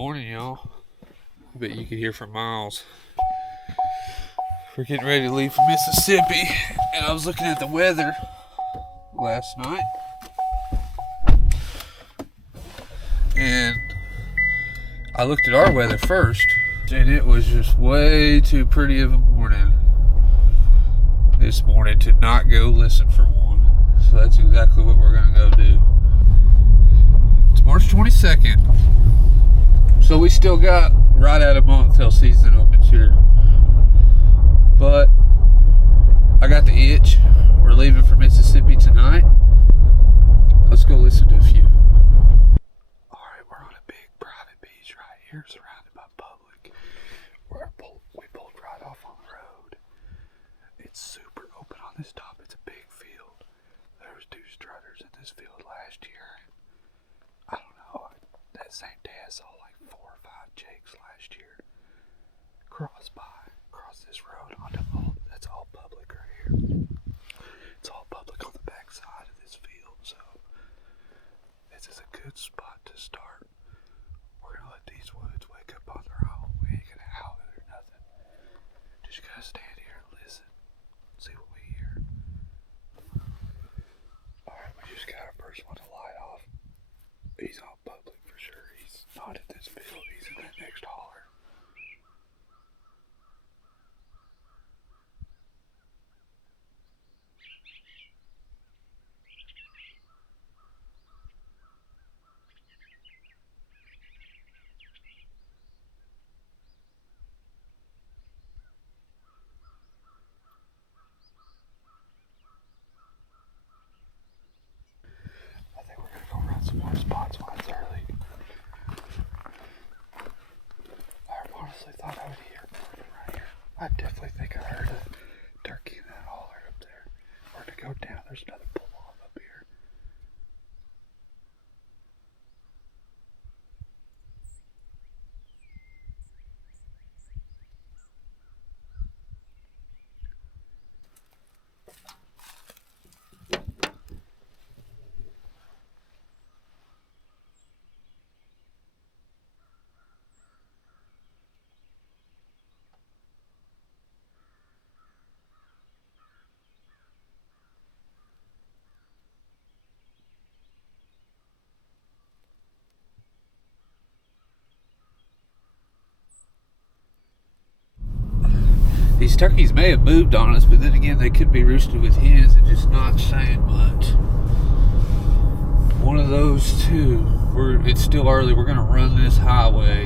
Morning, y'all. I bet you could hear for miles. We're getting ready to leave for Mississippi, and I was looking at the weather last night, and I looked at our weather first, and it was just way too pretty of a morning this morning to not go listen for one. So that's exactly what we're gonna go do. It's March 22nd, so we still got right at a month till season opens here. But I got the itch. We're leaving for Mississippi tonight. Let's go listen to a few. Alright, we're on a big private beach right here, surrounded by public. We pulled right off on the road. It's super open on this top. It's a big field. There was 2 strutters in this field last year. I don't know. That same day I saw like 4 or 5 jakes last year. Cross this road onto that's all public right here. It's all public on the back side of this field, so this is a good spot to start. We're gonna let these woods wake up on their own. We ain't gonna howl it or nothing. Just gotta stand here and listen. See what we hear. Alright, we just got our first one to light off. He's on public for sure. He's not in this field, he's in that next holler. I think we're gonna go run some more spots when it's early. I honestly thought I would hear moving right here. I definitely think I heard a turkey in that holler up there. Or to go down, there's another pull off up here. These turkeys may have moved on us, but then again, they could be roosted with hens and just not saying much. One of those two. It's still early. We're gonna run this highway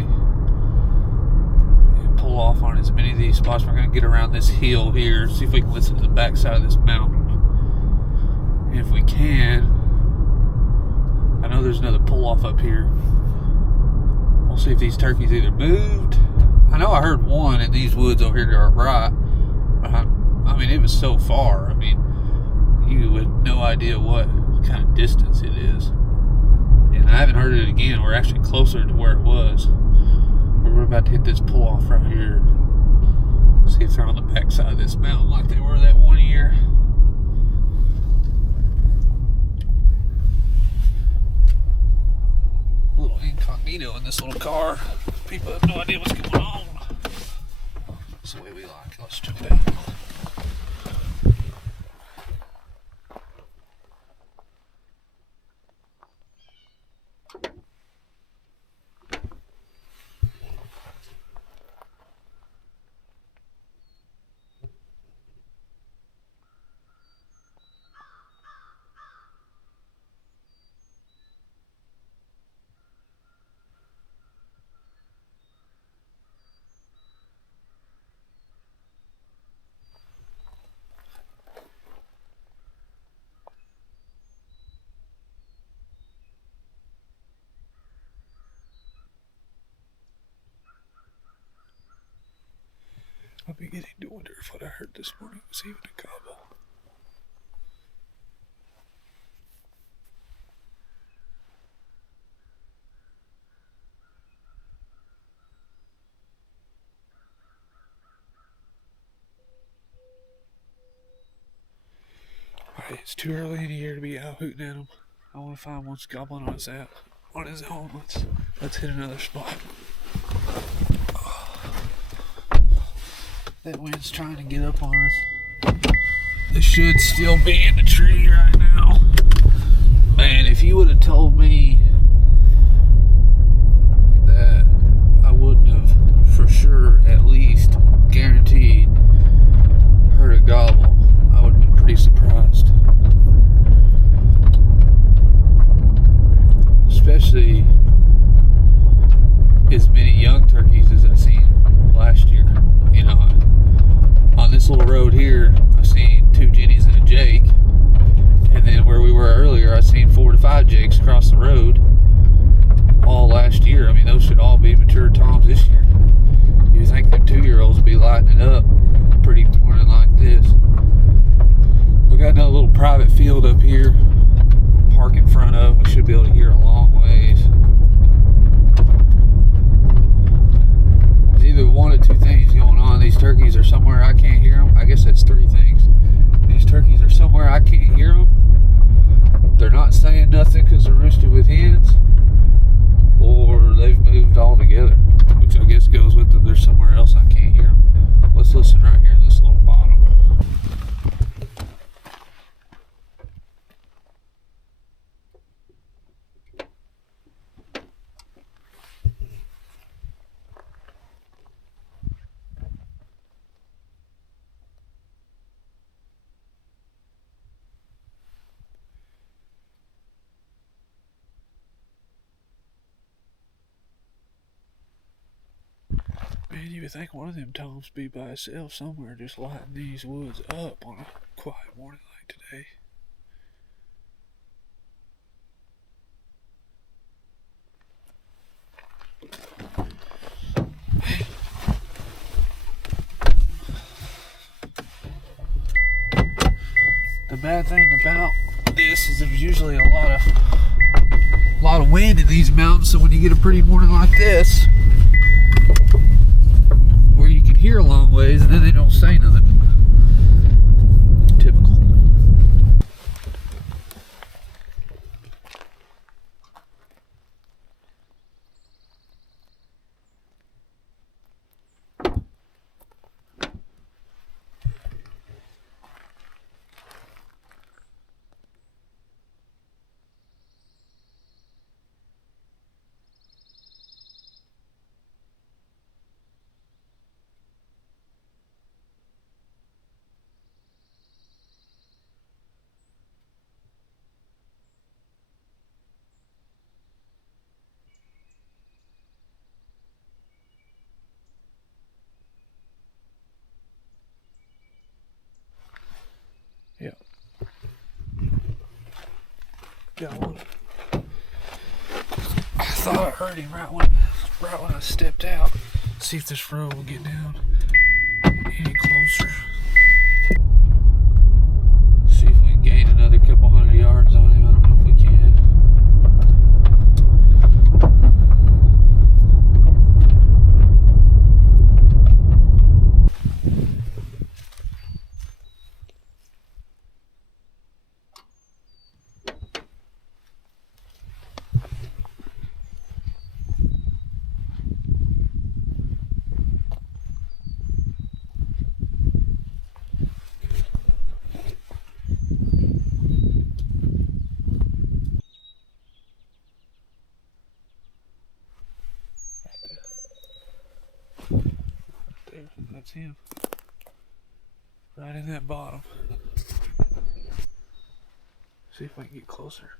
and pull off on as many of these spots. We're gonna get around this hill here, see if we can listen to the backside of this mountain. And if we can, I know there's another pull off up here. We'll see if these turkeys either moved. I know I heard one in these woods over here to our right, but I mean, it was so far. I mean, you had no idea what kind of distance it is. And I haven't heard it again. We're actually closer to where it was. We're about to hit this pull off right here. See if they're on the back side of this mountain like they were that one year. A little incognito in this little car. People have no idea what's going on. That's the way we like it. Let's jump in. I'll be getting to wonder if what I heard this morning was even a gobble. Alright, it's too early in the year to be out hooting at them. I want to find one gobbling on his app. on his own. Let's hit another spot. That wind's trying to get up on us. This should still be in the tree right now. Man, if you would have told me that I wouldn't have for sure at least guaranteed heard a gobble, I would have been pretty surprised. Especially as many young turkeys as I seen last year. You know, on this little road here, I seen 2 Jennies and a Jake, and then where we were earlier, I seen 4 to 5 Jakes across the road all last year. I mean, those should all be mature toms this year. You think them 2-year-olds would be lighting it up pretty morning like this. We got another little private field up here, park in front of. We should be able to hear a long ways. There's either one of 2 things going on. These turkeys are somewhere I can't hear them. I guess that's 3 things. These turkeys are somewhere I can't hear them. They're not saying nothing because they're roosted with hens, or they've moved all together, which I guess goes with there's somewhere else I can't hear them. Let's listen right here in this little bottom. Man, you would think one of them toms be by itself somewhere just lighting these woods up on a quiet morning like today. The bad thing about this is there's usually a lot of wind in these mountains, so when you get a pretty morning like this, where you can hear a long ways and then they don't say nothing. Typical. Yeah. Got one. I thought I heard him right when I stepped out. See if this road will get down any closer. See if we can gain another couple 100 yards on him. I don't know if we can. There, that's him. Right in that bottom. See if I can get closer.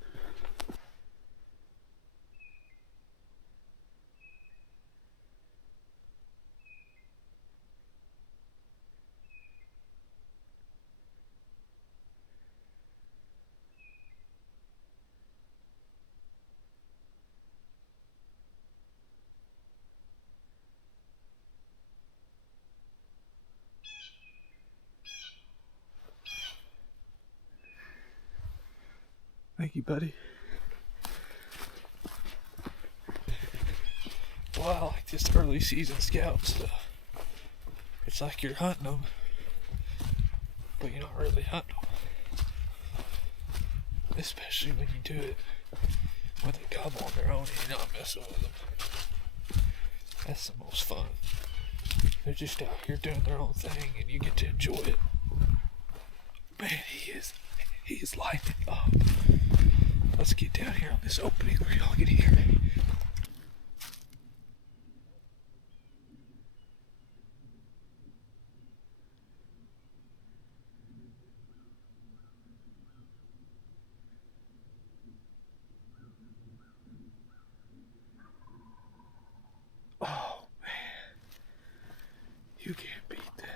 Thank you, buddy. Well, I like this early season scout stuff. It's like you're hunting them, but you're not really hunting them. Especially when you do it When they come on their own, you're not messing with them. That's the most fun. They're just out here doing their own thing, and you get to enjoy it. Man, he is lighting up. Let's get down here on this opening where y'all can hear me. Oh, man. You can't beat that.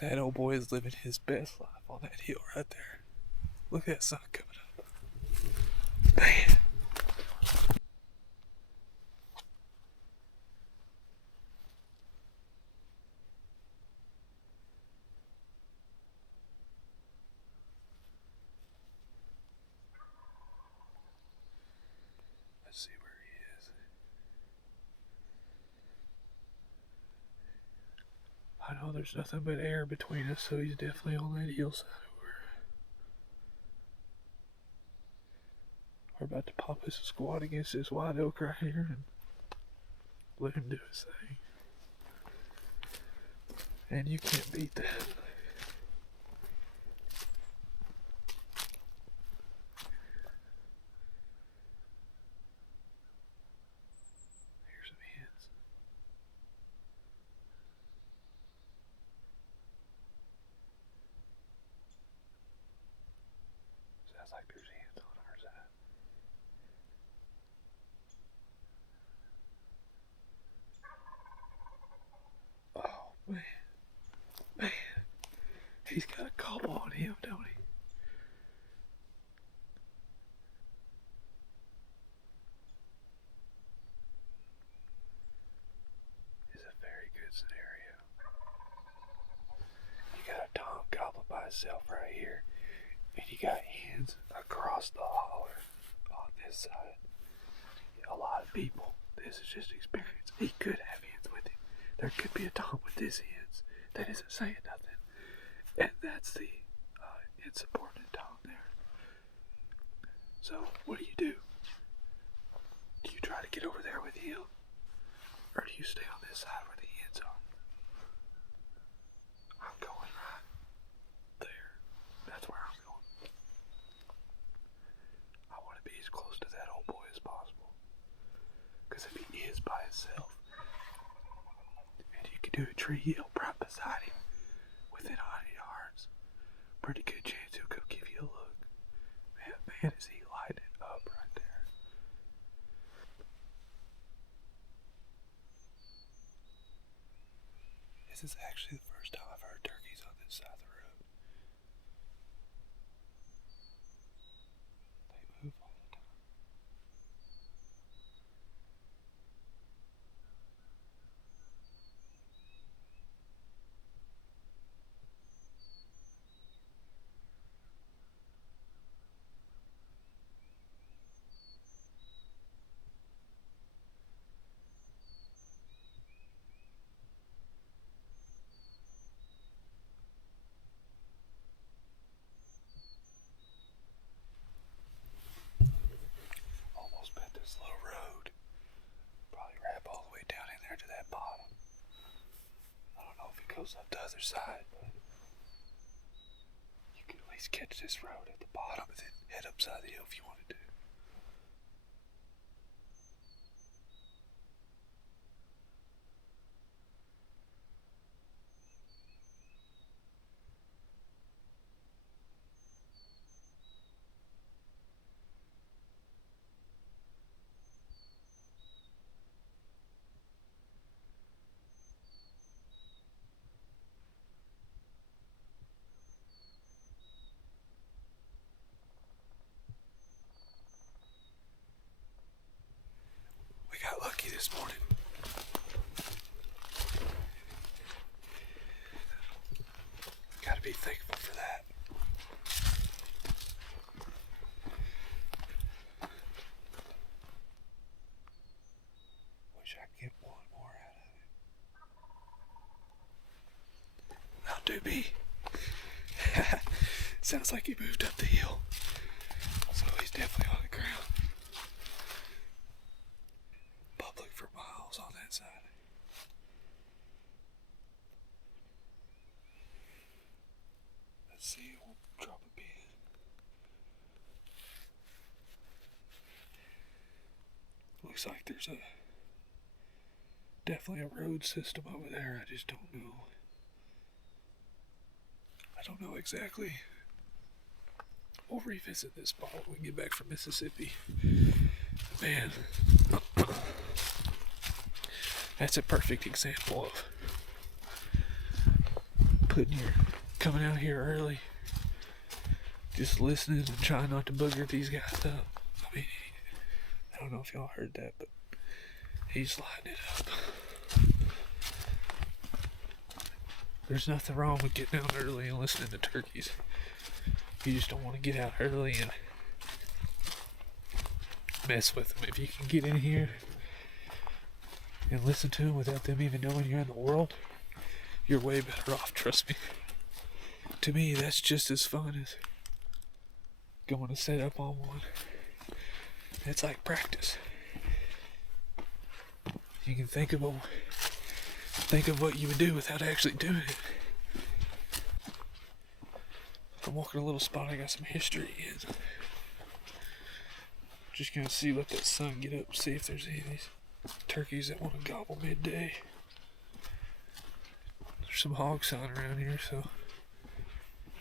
That old boy is living his best life on that hill right there. Look at that sun coming up. Man. Let's see where he is. I know there's nothing but air between us, so he's definitely on that hillside over. We're about to pop us a squat against this white oak right here and let him do his thing. And you can't beat that. Here's some hens. Sounds like there's hens on our side. Oh, man. Man. He's got a gobble on him, don't he? It's a very good scenario. You got a tom gobbling by itself right here, and you got hens across the holler on this side. A lot of people, this is just experience. He could have hens with him. There could be a tom with his hens that isn't saying nothing. And that's the insubordinate tom there. So, what do? Do you try to get over there with him? Or do you stay on this side where the hens are? I'm going right there. That's where I'm going. I want to be as close to that old boy as possible. Because if he is by himself, and you can do a tree hill right beside him within 100 yards, pretty good chance he'll come give you a look. Man, is he lighting it up right there. This is actually the first time I've heard turkeys on this side of the road. They move all the time. Almost bent this little road. Probably wrap all the way down in there to that bottom. I don't know if it goes up the other side, but you can at least catch this road at the bottom and then head upside the hill if you wanted to. this morning. Gotta be thankful for that. Wish I could get one more out of it. I'll do me. Sounds like he moved up the hill. So he's definitely on the ground. Public for miles on that side. Let's see, we'll drop a pin. Looks like there's definitely a road system over there. I just don't know. I don't know exactly. We'll revisit this spot when we get back from Mississippi. Man, that's a perfect example of coming out here early, just listening and trying not to booger these guys up. I mean, I don't know if y'all heard that, but he's lighting it up. There's nothing wrong with getting out early and listening to turkeys. You just don't want to get out early and mess with them. If you can get in here and listen to them without them even knowing you're in the world, you're way better off, trust me. To me, that's just as fun as going to set up on one. It's like practice. You can think of what you would do without actually doing it. I'm walking a little spot I got some history in. Just gonna see, let that sun get up, see if there's any of these turkeys that want to gobble midday. There's some hog sign around here, so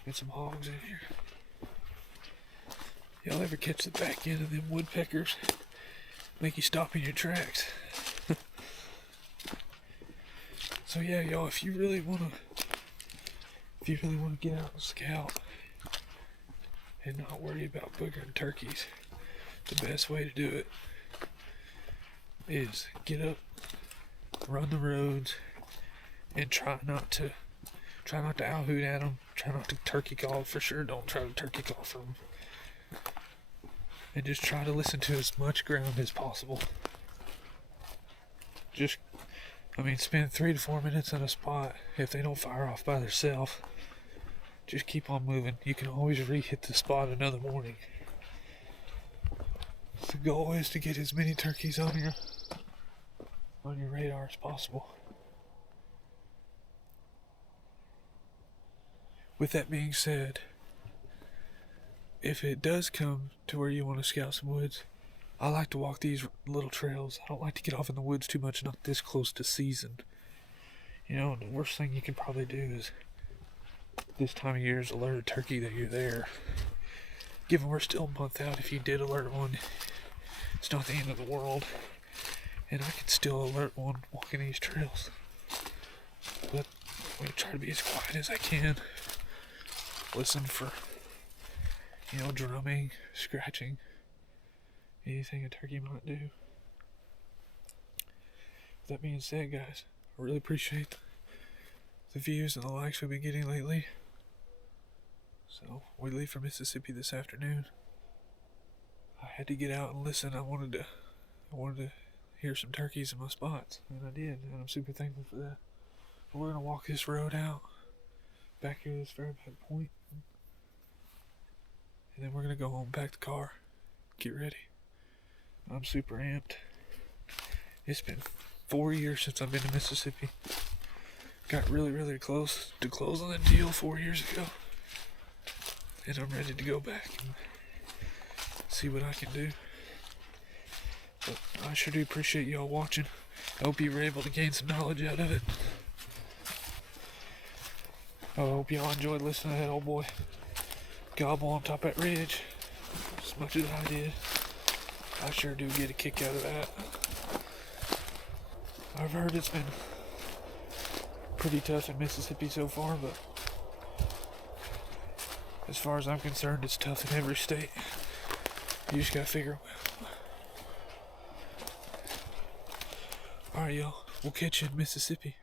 get some hogs in here. Y'all ever catch the back end of them woodpeckers? Make you stop in your tracks. So yeah, y'all, if you really wanna get out and scout and not worry about boogering turkeys, the best way to do it is get up, run the roads, and try not to out hoot at them. Try not to turkey call for sure. Don't try to turkey call for them. And just try to listen to as much ground as possible. Spend 3 to 4 minutes on a spot. If they don't fire off by themselves, just keep on moving. You can always re-hit the spot another morning. The goal is to get as many turkeys on your radar as possible. With that being said, if it does come to where you want to scout some woods, I like to walk these little trails. I don't like to get off in the woods too much, not this close to season. You know, the worst thing you can probably do is this time of year is alert a turkey that you're there. Given we're still a month out, if you did alert one, it's not the end of the world. And I can still alert one walking these trails. But I'm going to try to be as quiet as I can. Listen for, drumming, scratching, anything a turkey might do. With that being said, guys, I really appreciate the views and the likes we've been getting lately. So we leave for Mississippi this afternoon. I had to get out and listen. I wanted to hear some turkeys in my spots, and I did, and I'm super thankful for that. But we're gonna walk this road out back here to this very back point, and then we're gonna go home, pack the car, get ready. I'm super amped. It's been 4 years since I've been to Mississippi. Got really, really close to closing that deal 4 years ago. And I'm ready to go back and see what I can do. But I sure do appreciate y'all watching. I hope you were able to gain some knowledge out of it. I hope y'all enjoyed listening to that old boy gobble on top of that ridge as much as I did. I sure do get a kick out of that. I've heard it's been pretty tough in Mississippi so far, but as far as I'm concerned, it's tough in every state. You just gotta figure All right, y'all. We'll catch you in Mississippi.